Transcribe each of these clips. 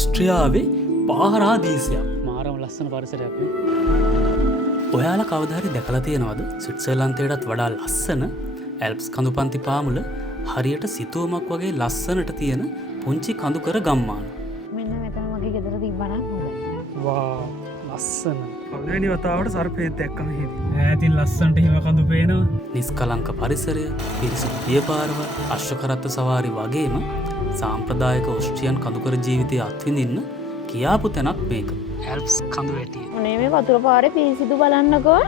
ඔස්ට්‍රියාවේ පාරාදීසයක්. මාරම ලස්සන පරිසරයක් නේ. ඔයාලා කවදා හරි දැකලා තියෙනවද ස්විට්සර්ලන්තයටත් වඩා ලස්සන ඇල්ප්ස් කඳුපන්ති පාමුල හරියට සිතුවමක් වගේ ලස්සනට තියෙන පුංචි කඳුකර ගම්මාන. මෙන්න මෙතන වගේ ගෙදර තිබ්බනම් හොඳයි. වා ලස්සන. පළවෙනි වතාවට සර්පයෙක් දැක්කම හිතේ. ඈතින් ලස්සනට හිම කඳු පේනවා. නිස්කලංක පරිසරය, පිරිසිදු පියපාරවල්, අශ්වකරත්ත සවාරි වගේම සාම්ප්‍රදායික ඔස්ට්‍රියන් කඳුකර ජීවිතය අත්විඳින්න කියාපු තැනක් මේක. ඇල්ප්ස් කඳු වැටිය. මොනේ මේ වතුර පාරේ පිරිසිදු බලන්නකෝ.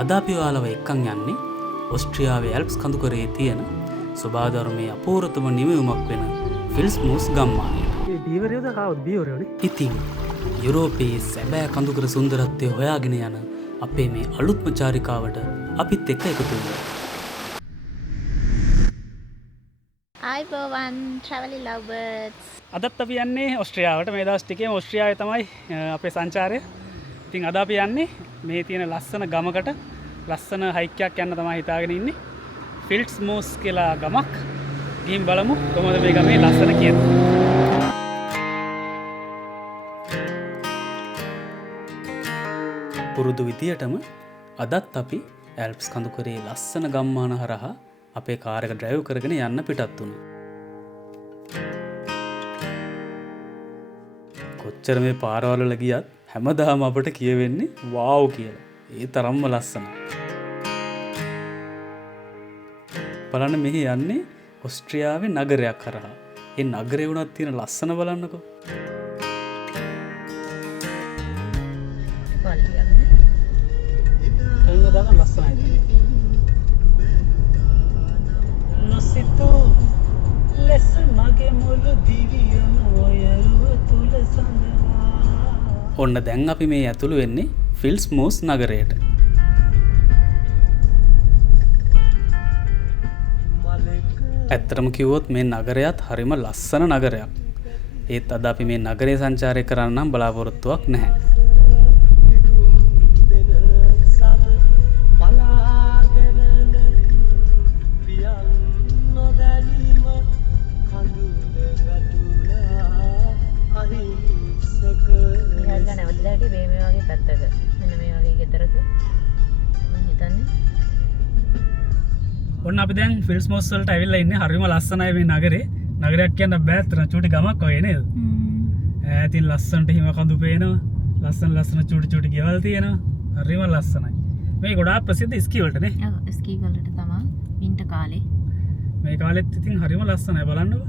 අද අපි ඔයාලව එක්කන් යන්නේ ඔස්ට්‍රියාවේ ඇල්ප්ස් කඳුකරේ තියෙන සොබාධර්මයේ අපූර්වතම නිමවුමක් වෙන ෆිල්ස්මූස් ගම්මානයට. ඒ බීවරයෝද කවුද බීවරයෝනේ? ඉතින් යුරෝපයේ සැබෑ කඳුකර සුන්දරත්වය හොයාගෙන යන අපේ මේ අලුත්ම චාරිකාවට අපිත් එක්ක එකතු වෙනවා. ආයිබෝවන් travel lovebirds. අදත් අපි යන්නේ ඔස්ට්‍රියාවට. මේ දවස් ටිකේම ඔස්ට්‍රියාවේ තමයි අපේ සංචාරය. ඉතින් අද අපි යන්නේ මේ තියෙන ලස්සන ගමකට ලස්සන හයික් එකක් යන්න තමයි හිතාගෙන ඉන්නේ. ෆිල්ස්මූස් කියලා ගමක්. ගිහින් බලමු කොහොමද මේ ගමේ ලස්සන කියන්නේ. පුරුදු විදියටම අදත් අපි ඇල්ප්ස් කඳුකරේ ලස්සන ගම්මාන හරහා අපේ කාර් එක ඩ්‍රයිව් කරගෙන යන්න පිටත් වුණා. කොච්චර මේ පාරවල් වල ගියත් හැමදාම අපට කියවෙන්නේ වාව් කියලා. ඒ තරම්ම ලස්සනයි. බලන්න මෙහි යන්නේ ඔස්ට්‍රියාවේ නගරයක් කරහා. ඒ නගරේ වුණත් තියෙන ලස්සන බලන්නකෝ. එංගදාන ලස්සනයි. නොසිතු ලෙස මගේ මුළු දිවියම ඔයරුව තුල සඳහා. ඔන්න දැන් අපි මේ ඇතුළු වෙන්නේ ෆිල්ස්මූස් නගරයට. ඇත්තටම කිව්වොත් මේ නගරයත් හරිම ලස්සන නගරයක්. ඒත් අද අපි මේ නගරේ සංචාරය කරන්න නම් බලාපොරොත්තුවක් නැහැ. ඔන්න අපි දැන් ෆිල්ස්මූස් වලට ඇවිල්ලා ඉන්නේ. හරිම ලස්සනයි මේ නගරේ. නගරයක් කියන්න බෑ අතන චූටි ගමක් වගේ නේද? ඈතින් ලස්සනට හිම කඳු පේනවා. ලස්සන චූටි චූටි ගෙවල් තියෙනවා. හරිම ලස්සනයි. මේ ගොඩාක් ප්‍රසිද්ධ ස්කී වලට නේ. ඔව් ස්කී වලට තමයි වින්ටර් කාලේ. මේ කාලෙත් ඉතින් හරිම ලස්සනයි බලන්නකෝ.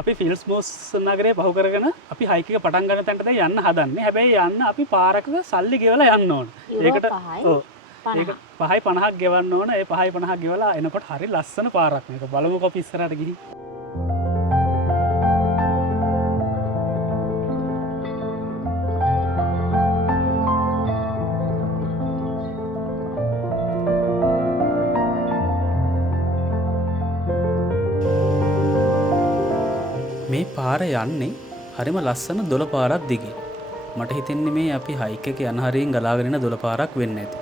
අපි ෆිල්ස්මූස් නගරේ පහු කරගෙන අපි හයික් එක පටන් ගන්න තැනට දැන් යන්න හදන්නේ. හැබැයි යන්න අපි පාරක සල්ලි ගෙවලා යන්න ඕන. ඒකට ඔව්. ඒක 5.50ක් ගෙවන්න ඕන. ඒ 5.50ක් ගෙවලා එනකොට හරි ලස්සන පාරක් මේක. බලමුකෝ අපි ඉස්සරහට ගිහින්. මේ පාර යන්නේ හරිම ලස්සන දොළ පාරක් දිගේ. මට හිතෙන්නේ මේ අපි හයික් එක යන හරියෙන් ගලාගෙන යන දොළ පාරක් වෙන්න ඇති.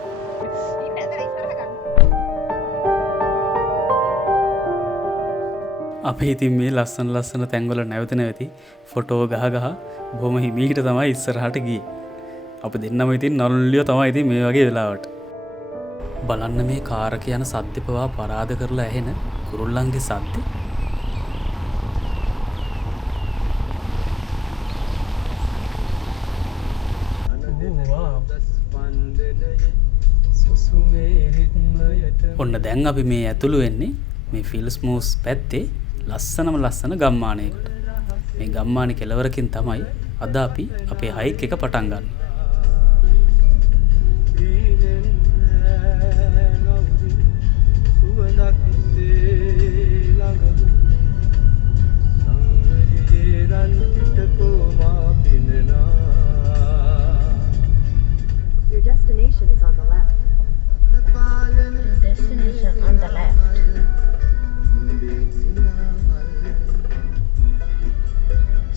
අපි ඉතින් මේ ලස්සන තැන්වල නැවති ෆොටෝ ගහ බොහොම හිමීට තමයි ඉස්සරහට ගියේ. අපි දෙන්නම ඉතින් නළුනිලියෝ තමයි ඉතින් මේ වගේ වෙලාවට. බලන්න මේ කාර් එක යන සද්ද පවා පරාද කරලා ඇහෙන කුරුල්ලන්ගේ සද්ද. ඔන්න දැන් අපි මේ ඇතුළු වෙන්නේ මේ ෆිල්ස්මෝස් පැත්තේ ලස්සන ගම්මානයකට. මේ ගම්මානේ කෙළවරකින් තමයි අද අපි අපේ හයික් එක පටන් ගන්න. Your destination is on the left. Destination on the left.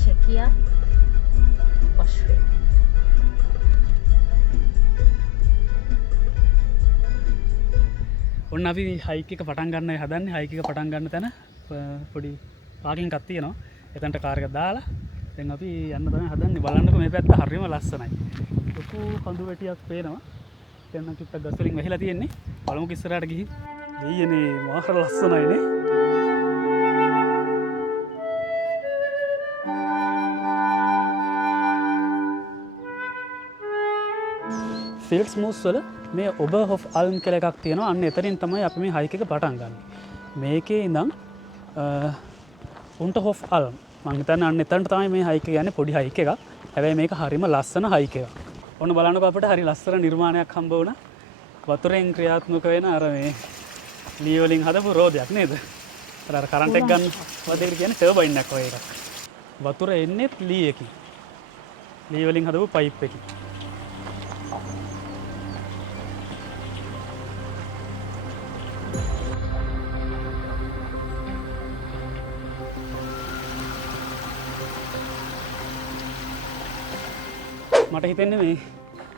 Czechia, Austria. ඔන්න අපි හයික් එක පටන් ගන්න හදන්නේ. හයික් එක පටන් ගන්න තැන පොඩි පාකින් එකක් තියෙනවා. එතනට කාර් එක දාලා දැන් අපි යන්න තමයි හදන්නේ. බලන්නකෝ මේ පැත්ත හරියම ලස්සනයි. ලොකු කඳු වැටියක් පේනවා. දැන් නම් චුට්ටක් ගස් වලින් වැහිලා තියෙන්නේ. බලමුකෝ ඉස්සරහට ගිහින්. දෙයියනේ මාර ලස්සනයිනේ. ෆිල්ස්මූස් වල මේ ඔබර්හොෆ් අල්ම් කියලා එකක් තියෙනවා. අන්න එතනින් තමයි අපි මේ හයික් එක පටන් ගන්න. මේකේ ඉඳන් උන්ටහොෆ් අල්ම් මම හිතන්නේ අන්න එතනට තමයි මේ හයික් එක යන්නේ. පොඩි හයික් එකක්. හැබැයි මේක හරිම ලස්සන හයික් එකක්. ඔන්න බලන්නකෝ අපිට හරි ලස්සන නිර්මාණයක් හම්බ වුණා. වතුරෙන් ක්‍රියාත්මක වෙන අර මේ ලී වලින් හදපු රෝදයක් නේද? අර කරන්ට් එක ගන්න වදේකට කියන්නේ ටර්බයින් එකක් වගේ එකක්. වතුර එන්නේ ලී එකකින්. ලී වලින් හදපු පයිප් එකකින්. මට හිතෙන්නේ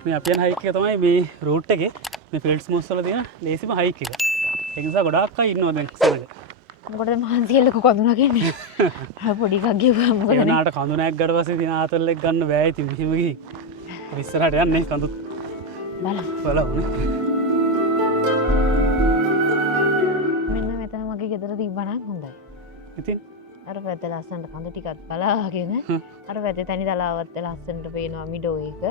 මේ අපි යන හයික් එක තමයි මේ රූට් එකේ මේ ෆිල්ස්මූස් වල තියෙන ලේසිම හයික් එක. ඒ නිසා ගොඩාක් අය ඉන්නවා දැන් සමග. මොකටද මහන්සිය ලොකු කඳුනක් එන්නේ? පොඩි එකක් ගිහුවා මොකද? ඒ වුණාට කඳුනක් ගඩ පස්සේ දින ආතල්ලෙක් ගන්න බෑ ඉතින් මෙහෙම ගිහින්. අපි ඉස්සරහට යන්නේ කඳු බලමු. මෙන්න මෙතන මගේ ගෙදර තිබ්බනම් හොඳයි. ඉතින් අර පැත්තේ ලස්සනට කඳු ටිකක් බලාගෙන අර පැත්තේ තනි තලාවත් ලස්සනට පේනවා මිඩෝ එක.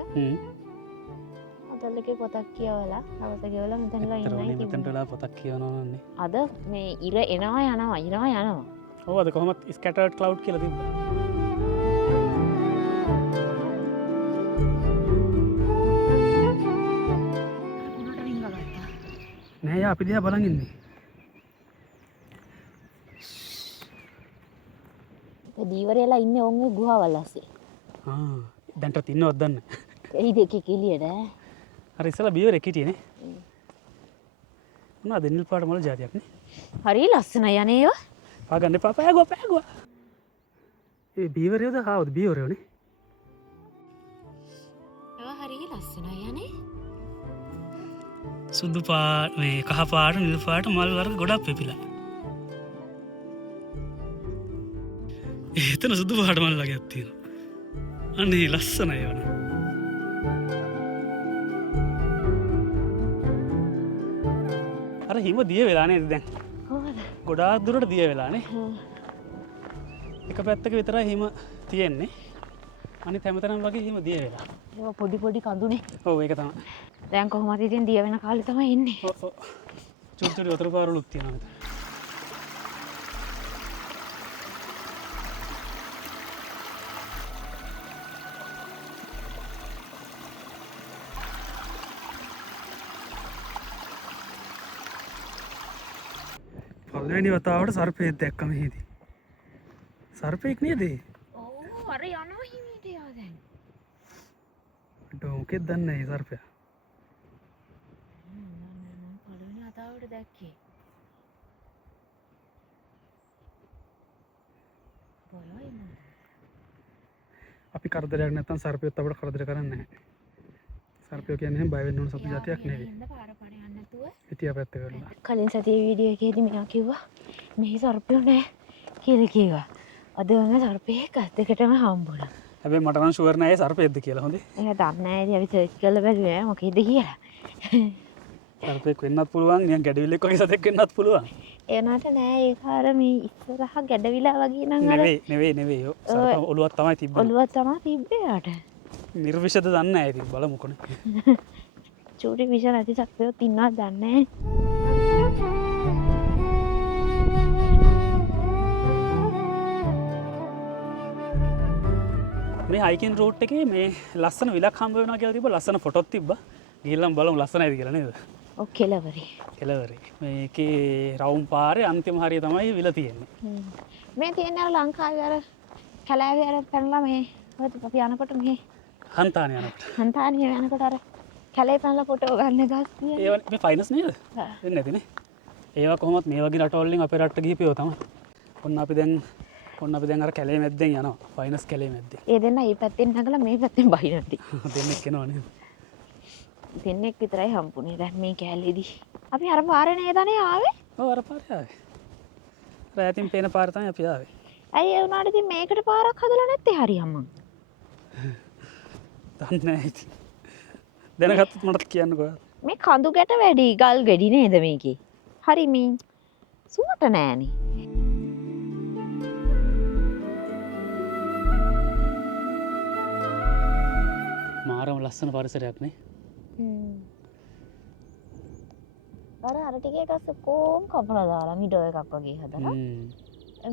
අතල්ලකේ පොතක් කියවලා අවස ගෙවලා මෙතනලා ඉන්නයි මෙතනට වෙලා පොතක් කියවනවා නන්නේ. අද මේ ඉර එනවා යනවා. ඔව් අද කොහොමත් ස්කැටර්ඩ් ක්ලවුඩ් කියලා තිබ්බා. නෑ යා අපි දිහා බලන් ඉන්නේ. දීවරයලා ඉන්නේ ඔන්නේ ගුහාවල් ඇස්සේ. දැන්ටත් ඉන්නවද දන්න. එයි දෙකේ කෙලියට අර ඉස්සලා බියවරෙක් හිටියේනේ. මොනවද නිල් පාට මොළ జాතියක් නේ. හරි ලස්සනයි යන්නේ ඒවා. පාගන්න එපා පෑගුවා. ඒ බීවරයෝද කාවද බීවරයෝනේ? ඒවා හරි ලස්සනයි යන්නේ. සුදු පාට මේ කහ පාට නිල් පාට මල් වර්ග ගොඩක් පෙපිලා. එතන සුදු පාට මල් වර්ගයක් තියෙනවා. අනේ ලස්සනයි වුණා. අර හිම දිය වෙලා නේද දැන්? කොහොමද? ගොඩාක් දුරට දිය වෙලානේ. එක පැත්තක විතරයි හිම තියෙන්නේ. අනිත් හැමතැනම වගේ හිම දිය වෙලා. ඒවා පොඩි කඳුනේ. ඔව් ඒක තමයි. දැන් කොහොමද ඉතින් දිය වෙන කාලේ තමයි එන්නේ. ඔව්. චුටි වතුර පාරවලුත් තියෙනවා මෙතන. පළවෙනි වතාවට සර්පයෙක් දැක්කම හිදී. සර්පෙක් නේද? ඔව් අර යනවා හිමීට යා දැන්. ඩෝකෙත් දන්නේ නැහැ සර්පයා. පළවෙනි වතාවට දැක්කේ. බලයි නේද? අපි කරදරයක් නැත්තම් සර්පයොත් අපිට කරදර කරන්නේ නැහැ. සර්පයෝ කියන්නේ බය වෙන්න ඕන සතු జాතියක් නෙවෙයි. පාර යන්නේ නැතුව. පිටිය පැත්ත කරලා. කලින් සතියේ වීඩියෝ එකේදී මෙයා කිව්වා මෙහි සර්පයෝ නැහැ කියලා කිව්වා. අද වුණ සර්පෙක් අත් දෙකටම හම්බුණා. හැබැයි මට නම් ෂුවර් නෑ ඒ සර්පෙක්ද කියලා හොඳේ. ඒක දන්නේ නැහැ ඉතින් අපි සර්ච් කරලා බැලුවේ මොකේද කියලා. සර්පෙක් වෙන්නත් පුළුවන්, නිකන් ගැඩවිල්ලෙක් වගේ සතෙක් වෙන්නත් පුළුවන්. ඒනට නෑ ඒක අර මේ ඉස්සරහ ගැඩවිලා වගේ නම් අර නෙවෙයි. සර්ප ඔළුවක් තමයි තිබ්බේ. ඔළුව තමයි තිබ්බේ යාට. නිර්විෂද දන්නේ නැහැ ඉතින් බලමුකෝනේ. චූටි විෂ නැති සර්පයොත් ඉන්නවද දන්නේ මේ හයිකින් රූට් එකේ මේ ලස්සන විලක් හම්බ වෙනවා කියලා තිබ්බ ලස්සන ෆොටෝත් තිබ්බා. ගිහිල්ලා බලමු ලස්සනයිද කියලා නේද? ඔව් කෙලවරේ. කෙලවරේ. මේකේ රවුම් පාරේ අන්තිම හරිය තමයි විල තියෙන්නේ. මේ තියෙන අර ලංකාවේ අර කැලෑවේ අර පැනලා මේ ඔය අපි යනකොට මේ හන්තාන යනකොට. හන්තානිය යනකොට අර කැලේ පැනලා ෆොටෝ ගන්න ගස් තියෙන. ඒවා මේ ෆයිනස් නේද? වෙන්නේ නැතිනේ. ඒවා කොහොමත් මේ වගේ රටවල් වලින් අපේ රටට ගිහිපියෝ තමයි. ඔන්න අපි දැන් අර කැලේ මැද්දෙන් යනවා. ෆයිනස් කැලේ මැද්දෙන්. ඒ දෙන්න මේ පැත්තෙන් නැගලා මේ පැත්තෙන් බහිනටි. දෙන්නෙක් එනවා නේද? දෙන්නෙක් විතරයි හම්බුනේ දැන් මේ කැලේදී. අපි අර පාරේ නේදනේ ආවේ? ඔව් අර පාරේ ආවේ. රැතින් පේන පාර තමයි අපි ආවේ. ඇයි ඒ උනාට ඉතින් මේකට පාරක් හදලා නැත්තේ හරි අම්මා? දන්නේ නැහැ ඉතින්. දැනගත්තොත් මට කියන්නකෝ. මේ කඳු ගැට වැඩි ගල් ගෙඩි නේද මේකේ? හරි මේ සුවට නෑනේ. මාරම ලස්සන පරිසරයක් නේ. අර ටිකේ ගස් කොම් කපලා දාලා මිඩෝ එකක් වගේ හදලා.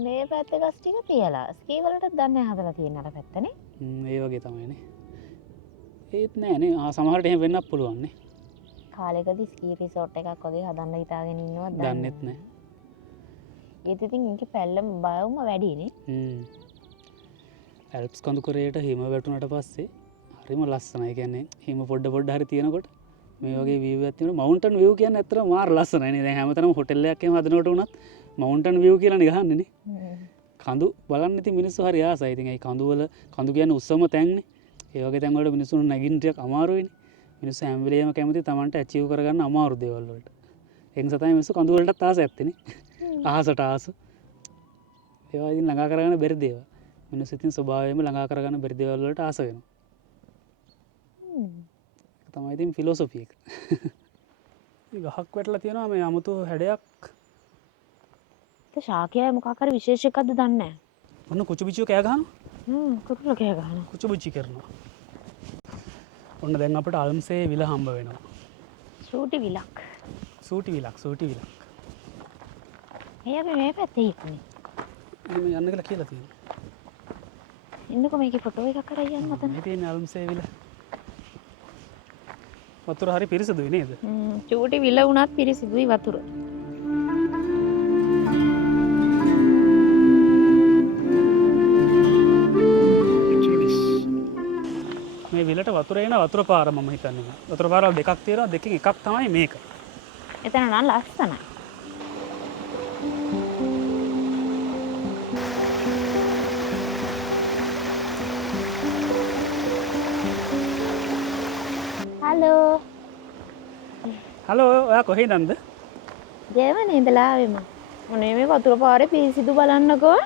මේ පැත්තේ ගස් ටික තියලා ස්කී වලට දන්නේ හදලා තියෙන අර පැත්තනේ. ඒ වගේ තමයිනේ. ඒත් නෑනේ. සමහරට එහෙම වෙන්නත් පුළුවන් නේ. කාලෙකදී ස්කී රිසෝට් එකක් වගේ හදන්න හිතාගෙන ඉන්නවද දන්නෙත් නෑ. ඒත් ඉතින් ඒකේ පැල්ලම බයවම වැඩිනේ. ඇල්ප්ස් කඳුකරයට හිම වැටුණට පස්සේ හරිම ලස්සනයි. ඒ කියන්නේ හිම පොඩ හරි තියෙනකොට මේ වගේ view එකක් තියෙනවා. මවුන්ටන් view කියන්නේ ඇත්තටම මාර ලස්සනයි නේ. දැන් හැමතැනම හොටෙල් එකක් එහෙම හදනකොට උනත් මවුන්ටන් view කියලා නේ ගහන්නේ නේ. කඳු බලන්න ඉතින් මිනිස්සු හරි ආසයි. ඉතින් ඒ කඳු කියන්නේ උස්සම තැන්නේ. ඒ වගේ තැන් වලට මිනිස්සුන් නැගින්න ටිකක් අමාරුයිනේ. මිනිස්සු හැම වෙලේම කැමති Tamanට achieve කරගන්න අමාරු දේවල් වලට. ඒ නිසා තමයි මිනිස්සු කඳු වලටත් ආස ඇත්තේ නේ. අහසට ආස. ඒවා ඉතින් ළඟා කරගන්න බැරි දේවල්. මිනිස්සු ඉතින් ස්වභාවයෙන්ම ළඟා කරගන්න බැරි දේවල් වලට ආස වෙනවා. ඒක තමයි ඉතින් ෆිලොසොෆි එක. ගහක් වැටලා තියෙනවා මේ 아무තු හැඩයක්. ඒ ශාකයයි මොකක් හරි විශේෂ එකක්ද දන්නේ නැහැ. ඔන්න කුචුබිචියෝ කෑ ගහනවා. කුකුල කෑ ගහනවා. කුචුබිචි කරනවා. ඔන්න දැන් අපිට අල්ම්සේ විල හම්බ වෙනවා. සූටි විලක්. සූටි විලක්. මේ අපි මේ පැත්තේ ඉන්නේ. එහෙම යන්න කියලා තියෙනවා. ඉන්නකො මේකේ ෆොටෝ එකක් කරලා යන්න මතන. මේ තියෙන අල්ම්සේ විල. වතුර හරි පිරිසිදුයි නේද? චූටි විල වුණත් පිරිසිදුයි වතුර. මේ විලට වතුර එන වතුර පාර මම හිතන්නේ. වතුර පාරවල් දෙකක් තියෙනවා. දෙකෙන් එකක් තමයි මේක. එතන නම් ලස්සනයි. හලෝ. හලෝ ඔයා කොහෙද නන්ද? ජර්මනියේ ඉඳලා ආවේ මම. මොනේ මේ වතුර පාරේ පිරිසිදු බලන්නකෝ.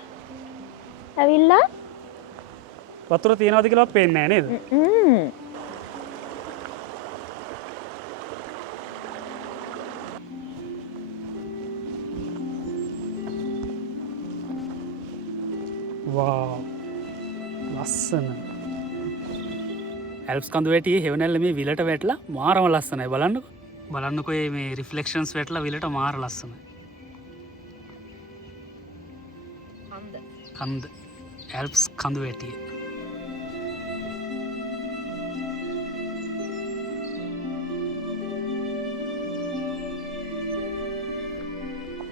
ඇවිල්ලා වතුර තියනවද කියලා පේන්නේ නැහැ නේද? වාව් ලස්සන. ඇල්ප්ස් කඳු වැටියේ හෙවණැල්ල මේ විලට වැටලා මාරම ලස්සනයි. බලන්නකෝ මේ රිෆ්ලෙක්ෂන්ස් වැටලා විලට මාර ලස්සනයි. කන්ද ඇල්ප්ස් කඳු වැටිය.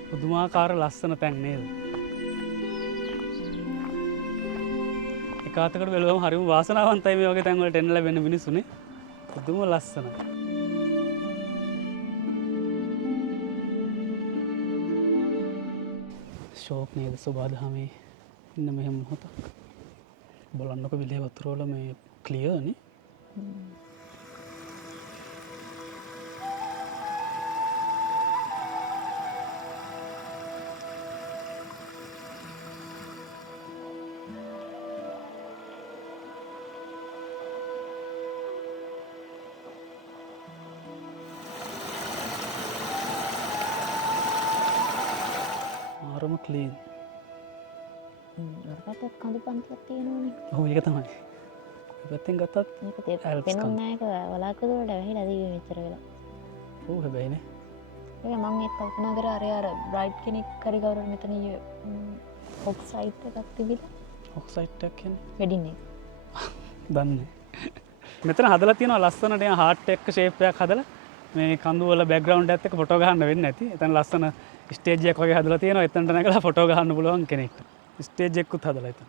පුදුමාකාර ලස්සන තැන් නේද? එකwidehat බැලුවම හරිම වාසනාවන්තයි මේ වගේ තැන් වලට එන්න ලැබෙන මිනිස්සුනේ. පුදුම ලස්සනයි. ෂෝක් නේද සෝබාදහමේ ඉන්න මෙහෙම මොහොතක්. බලන්නකො විලේ වතුර වල මේ ක්ලියර් නේ. මාරම ක්ලීන්. අරකට කඳු පන්තියක් තියෙනවනේ. ඔව් ඒක තමයි. පැත්තෙන් ගත්තත් ඒක Alps පෙනුන්නේ නැහැ ඒක වලාකුළු වලට වැහිලා දීවේ මෙච්චර වෙලා. ඌ හැබැයිනේ. ඒක මම ඒක කල්පනා කරා අර බ්‍රයිට් කෙනෙක් හරි කවුරුහරි මෙතන ඔක්සයිඩ් එකක් තිබිලා ඔක්සයිඩ් එකක් කියන්නේ වෙඩින් එක. දන්නේ. මෙතන හදලා තියෙනවා ලස්සනට නිකන් හાર્ට් එක ෂේප් එකක් හදලා මේ කඳු වල බෑග්ග්‍රවුන්ඩ් එකත් එක්ක ෆොටෝ ගහන්න වෙන්නේ නැති. එතන ලස්සන ස්ටේජ් එකක් වගේ හදලා තියෙනවා. එතනට නැගලා ෆොටෝ ගහන්න පුළුවන් කෙනෙක්ට. ස්ටේජ් එකකුත් හදලා එතන.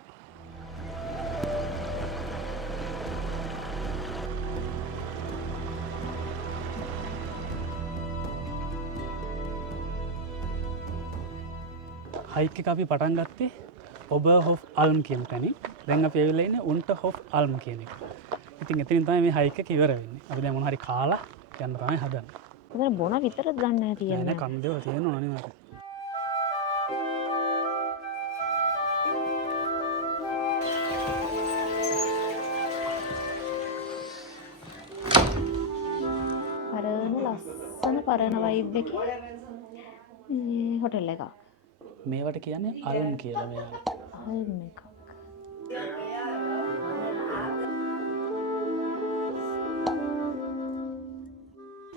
හයික් එක අපි පටන් ගත්තේ ඔබර් හොෆ් අල්ම් කියන තැනින්. දැන් අපි ඇවිල්ලා ඉන්නේ උන්ටර් හොෆ් අල්ම් කියන එක. ඉතින් එතනින් තමයි මේ හයික් එක ඉවර වෙන්නේ. අපි දැන් මොන හරි කාලා යන්න තමයි හදන්නේ. උදේ බොන විතරද ගන්න නැහැ නෑ තියෙන්නේ. කන්දේව තියෙනවා නේ මට. ලස්සන පරණ වයිබ් එකේ හොටෙල් එකක්. මේවට කියන්නේ අල්ම් කියලා මෙයාලා. අල්ම් එකක්.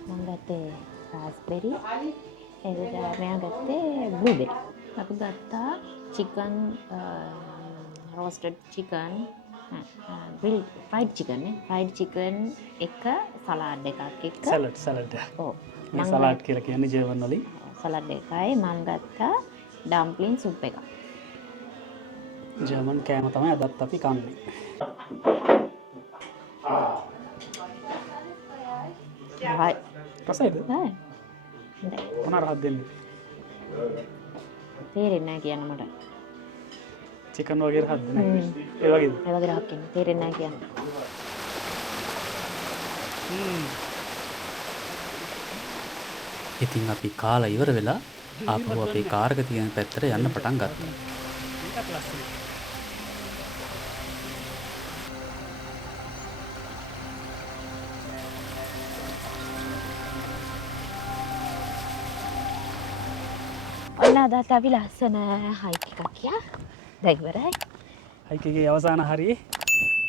මම ගත්තේ රාස්බෙරි. එතකොට මම ගත්තේ බ්ලූබෙරි. අපි ගත්තා chicken roasted chicken grilled fried chicken නේ. fried chicken එක සලාඩ් එකක් එක්ක. සලාඩ්. ඔව්. මේ සලාඩ් කියලා කියන්නේ ජර්මන් වලින්. සලාඩ් එකයි මම ගත්තා ඩම්ප්ලින් සුප් එකක්. ජර්මන් කෑම තමයි අදත් අපි කන්නේ. හයි. රසයිද? හයි. මොන රහක් දෙන්නේ? තේරෙන්නේ නැහැ කියන්න මට. චිකන් වගේ රහක්ද නැහැ. ඒ වගේද? ඒ වගේ රහක් කියන්නේ තේරෙන්නේ නැහැ කියන්න. ඉතින් අපි කාලා ඉවර වෙලා ආපහු අපේ කාර් එක තියෙන පැත්තට යන්න පටන් ගත්තා. මේකත් ලස්සනයි. ඔන්න අදත් අපි ලස්සන හයික් එකක් ගියා. දැන් ඉවරයි. හයික් එකේ අවසාන හරියේ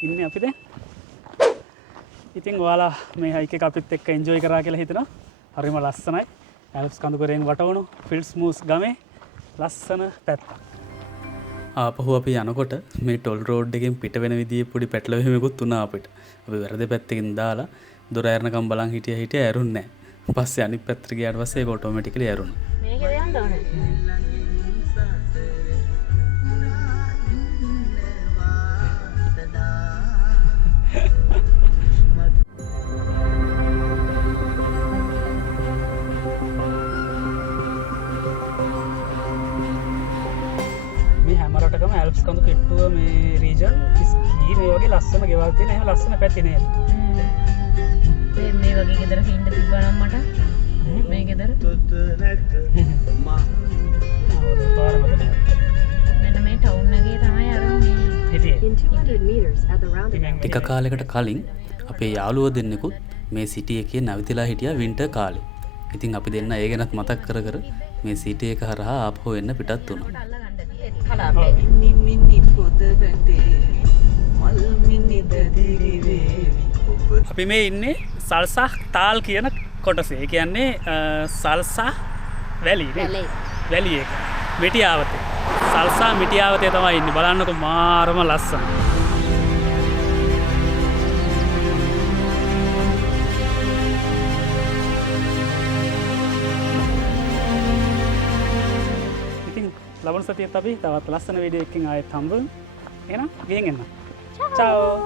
ඉන්නේ අපි දැන්. ඉතින් ඔයාලා මේ හයික් එක අපිත් එක්ක එන්ජොයි කරා කියලා හිතනවා. හරිම ලස්සනයි. ඇල්ප්ස් කඳුකරයෙන් වටවුණු ෆිල්ස්මූස් ගමේ ලස්සන පැත්තක්. ආපහු අපි යනකොට මේ ටොල් රෝඩ් එකෙන් පිට වෙන විදිහේ පොඩි පැටලවීමකුත් වුණා අපිට. අපි වැරදි පැත්තකින් දාලා දොර ඇරනකම් බලන් හිටියා ඇරුන්නේ නැහැ. පස්සේ අනිත් පැත්තට ගියාට පස්සේ ඒක ඔටෝමැටිකලි ඇරුණා. මේකේ යන්න ඕනේ. මේ හැම රටකම ඇල්ප්ස් කඳු කෙට්ටුව මේ රීජන් ස්කී මේ වගේ ලස්සන ගෙවල් තියෙන එහෙම ලස්සන පැති නේද? මේ වගේ ගෙදරක ඉන්න තිබ්බනම් මට මේ ගෙදර මෙන්න මේ ටවුන් එකේ තමයි අර මේ හිටියේ. In 200 meters at the roundabout. ටික කාලයකට කලින් අපේ යාළුවෝ දෙන්නෙකුත් මේ සිටි එකේ නැවතිලා හිටියා වින්ටර් කාලේ. ඉතින් අපි දෙන්න ඒ ගැනත් මතක් කර කර මේ සිටි එක හරහා ආපහු එන්න පිටත් වුණා. අල්ලගන්න තියෙන්නේ කලාපේ. අපි මේ ඉන්නේ සල්සා තාල් කියන කොටසේ. ඒ කියන්නේ සල්සා වැලි නේ. වැලි එක. මිටිආවතේ. සල්සා මිටිආවතේ තමයි ඉන්නේ. බලන්නකො මාරම ලස්සන. ඉතින් ලබන සතියේත් අපි තවත් ලස්සන වීඩියෝ එකකින් ආයෙත් හම්බ වෙමු. එහෙනම් ගිහින් එන්න. චාෝ.